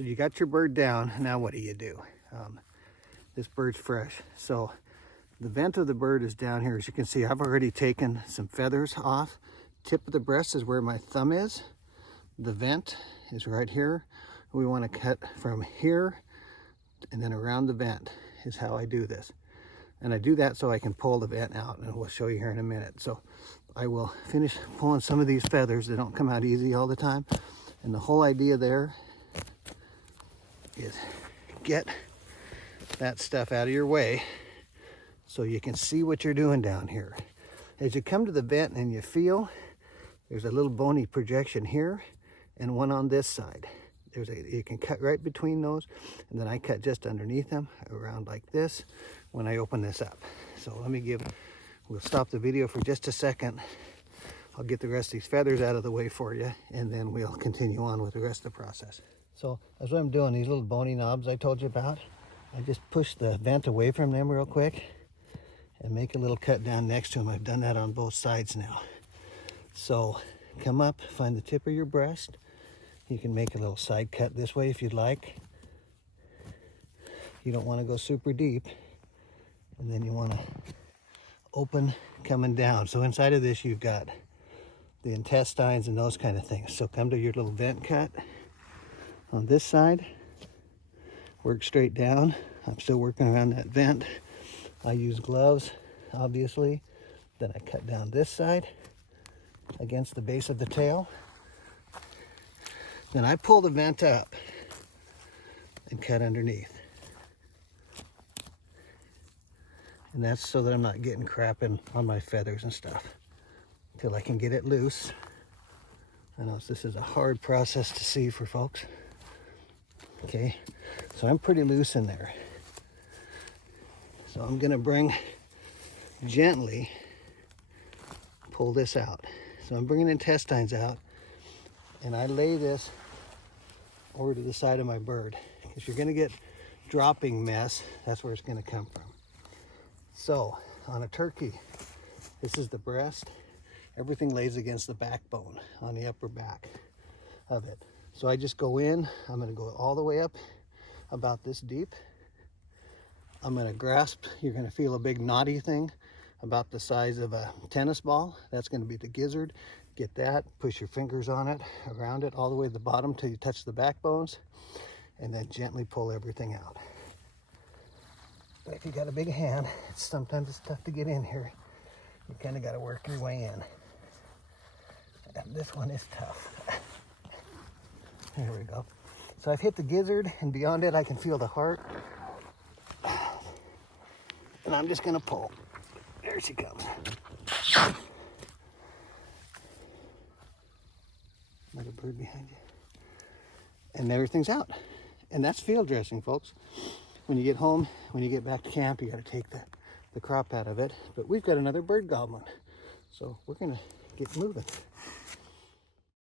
So you got your bird down. Now what do? This bird's fresh. So the vent of the bird is down here. As you can see, I've already taken some feathers off. Tip of the breast is where my thumb is. The vent is right here. We want to cut from here and then around the vent is how I do this. And I do that so I can pull the vent out, and we'll show you here in a minute. So I will finish pulling some of these feathers. They don't come out easy all the time. And the whole idea there is get that stuff out of your way so you can see what you're doing down here. As you come to the vent and you feel, there's a little bony projection here and one on this side. You can cut right between those, and then I cut just underneath them around like this when I open this up. So we'll stop the video for just a second. I'll get the rest of these feathers out of the way for you, and then we'll continue on with the rest of the process. So that's what I'm doing, these little bony knobs I told you about. I just push the vent away from them real quick and make a little cut down next to them. I've done that on both sides now. So come up, find the tip of your breast. You can make a little side cut this way if you'd like. You don't want to go super deep. And then you want to open coming down. So inside of this you've got the intestines and those kind of things. So come to your little vent cut on this side. Work straight down. I'm still working around that vent. I use gloves, obviously. Then I cut down this side against the base of the tail. Then I pull the vent up and cut underneath. And that's so that I'm not getting crap on my feathers and stuff until I can get it loose. I know this is a hard process to see for folks. Okay, so I'm pretty loose in there. So I'm gonna gently pull this out. So I'm bringing intestines out, and I lay this over to the side of my bird. If you're gonna get dropping mess, that's where it's gonna come from. So on a turkey, this is the breast. Everything lays against the backbone on the upper back of it. So I just go in, I'm gonna go all the way up about this deep. I'm gonna grasp, you're gonna feel a big knotty thing about the size of a tennis ball. That's gonna be the gizzard. Get that, push your fingers on it, around it, all the way to the bottom till you touch the backbones, and then gently pull everything out. But if you got a big hand, sometimes it's tough to get in here. You kind of got to work your way in. And this one is tough. There we go. So I've hit the gizzard, and beyond it I can feel the heart. And I'm just going to pull. There she comes. Another bird behind you. And everything's out. And that's field dressing, folks. When you get home, when you get back to camp, you got to take the crop out of it. But we've got another bird goblin. So we're going to get moving.